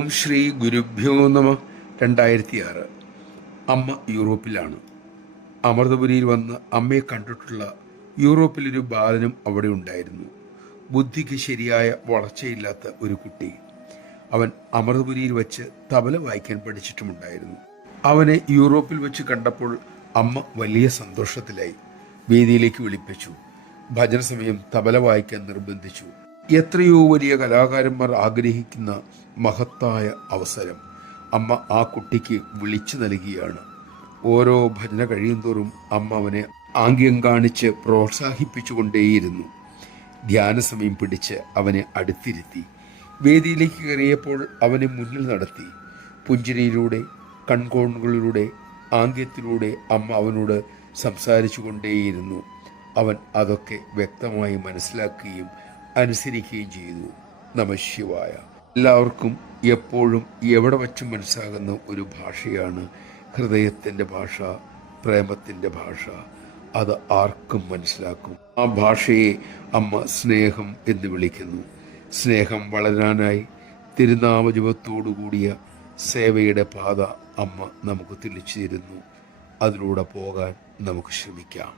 ഓം ശ്രീ ഗുരുഭ്യോ നമ. 2006. അമ്മ യൂറോപ്പിലാണ്. അമൃതപുരിയിൽ വന്ന് അമ്മയെ കണ്ടിട്ടുള്ള യൂറോപ്പിലൊരു ബാലനും അവിടെ ഉണ്ടായിരുന്നു. ബുദ്ധിക്ക് ശരിയായ വളർച്ചയില്ലാത്ത ഒരു കുട്ടി. അവൻ അമൃതപുരിയിൽ വച്ച് തബല വായിക്കാൻ പഠിച്ചിട്ടുമുണ്ടായിരുന്നു. അവനെ യൂറോപ്പിൽ വെച്ച് കണ്ടപ്പോൾ അമ്മ വലിയ സന്തോഷത്തിലായി. വേദിയിലേക്ക് വിളിപ്പിച്ചു. ഭജന സമയം തബല വായിക്കാൻ നിർബന്ധിച്ചു. എത്രയോ വലിയ കലാകാരന്മാർ ആഗ്രഹിക്കുന്ന മഹത്തായ അവസരം അമ്മ ആ കുട്ടിക്ക് വിളിച്ചു നൽകിയാണ്. ഓരോ ഭജന കഴിയുന്തോറും അമ്മ അവനെ ആംഗ്യം കാണിച്ച് പ്രോത്സാഹിപ്പിച്ചുകൊണ്ടേയിരുന്നു. ധ്യാനസമയം പിടിച്ച് അവനെ അടുത്തിരുത്തി. വേദിയിലേക്ക് കയറിയപ്പോൾ അവനെ മുന്നിൽ നടത്തി. പുഞ്ചിരിയിലൂടെ, കൺകോണുകളിലൂടെ, ആംഗ്യത്തിലൂടെ അമ്മ അവനോട് സംസാരിച്ചു കൊണ്ടേയിരുന്നു. അവൻ അതൊക്കെ വ്യക്തമായി മനസ്സിലാക്കുകയും അനുസരിക്കുകയും ചെയ്തു. നമഃശിവായ. എല്ലാവർക്കും എപ്പോഴും എവിടെ വച്ചും മനസ്സാകുന്ന ഒരു ഭാഷയാണ് ഹൃദയത്തിൻ്റെ ഭാഷ, പ്രേമത്തിൻ്റെ ഭാഷ. അത് ആർക്കും മനസ്സിലാക്കും. ആ ഭാഷയെ അമ്മ സ്നേഹം എന്ന് വിളിക്കുന്നു. സ്നേഹം വളരാനായി തിരുനാമജപത്തോടുകൂടിയ സേവയുടെ പാത അമ്മ നമുക്ക് തെളിച്ചു തരുന്നു. അതിലൂടെ പോകാൻ നമുക്ക് ശ്രമിക്കാം.